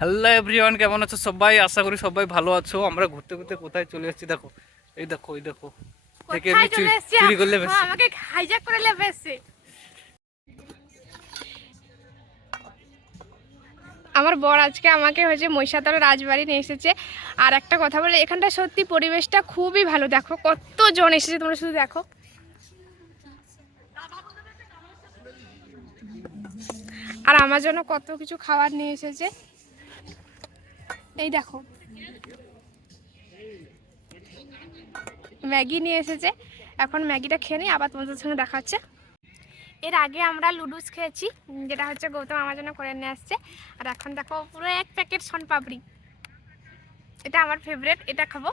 Hello everyone কেমন আছো সবাই? আশা করি সবাই ভালো আছো। আমরা ঘুরতে ঘুরতে কোথায় চলে এসেছি? দেখো এই দেখো এই দেখো। থেকে চুরি- করলে হ্যাঁ, আমাকে হাইজ্যাক করে লেবে এসছে আমার বর আজকে আমাকে হয়েছে মহিষাতলা রাজবাড়ি নিয়ে এসেছে। আর একটা কথা বলে এখানটা সত্যি পরিবেশটা খুবই ভালো। দেখো কতজন এসেছে তোমরা শুধু দেখো। আর আমার জন্য কত কিছু খাবার নিয়ে এসেছে। এই দেখো। ম্যাগি নিয়ে এসেছে। এখন ম্যাগিটা খেয়ে নিই, আবার তোমাদের সঙ্গে দেখাচ্ছে এর আগে আমরা লুডুস খেয়েছি, যেটা হচ্ছে গৌতম আমার জন্য করে নিয়ে আসছে। আর এখন দেখো, পুরো এক প্যাকেট পাপড়ি এটা আমার ফেভারেট এটা খাব।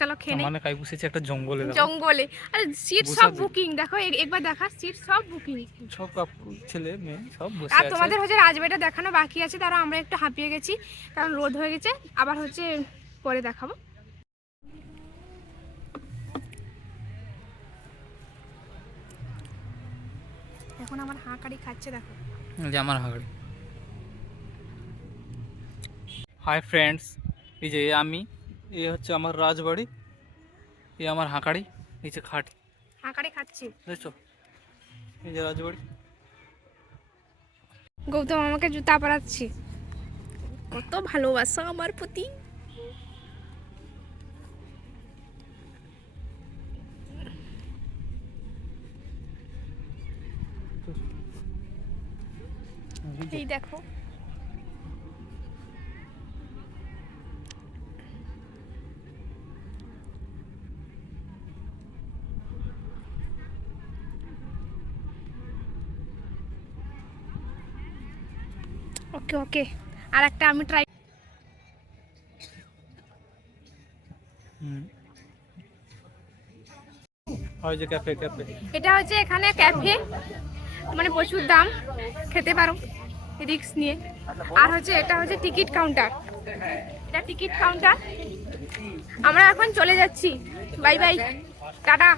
চলো খেয়ে মানে কাই বসেছে একটা জঙ্গলে। জঙ্গলে। আর সিট সব বুকিং দেখো একবার দেখা সিট সব বুকিং সব ছেলে মেয়ে সব বসে আর তোমাদের হচ্ছে রাজবাড়িটা দেখানো বাকি আছে তারা আমরা একটু হাঁপিয়ে গেছি কারণ রোদ হয়ে গেছে। আবার হচ্ছে পরে দেখাবো। এখন আমার হাঁকাড়ি খাচ্ছে দেখো। যে আমার হাঁড়ি হাই ফ্রেন্ডস এই যে আমি এই হচ্ছে আমার রাজবাড়ি এই আমার হাঁকাড়ি যে খাট। হাঁকারি খাচ্ছি। দেখছ? এই যে রাজবাড়ি। গৌতম আমাকে জুতা পরাচ্ছি। কত ভালোবাসা আমার প্রতি। এই দেখো। ওকে ওকে। আর একটা আমি ট্রাই এটা হচ্ছে এখানে ক্যাফে মানে প্রচুর দাম খেতে পারো রিক্স নিয়ে। আর হচ্ছে এটা হচ্ছে টিকিট কাউন্টার এটা টিকিট কাউন্টার আমরা এখন চলে যাচ্ছি। Bye bye tata.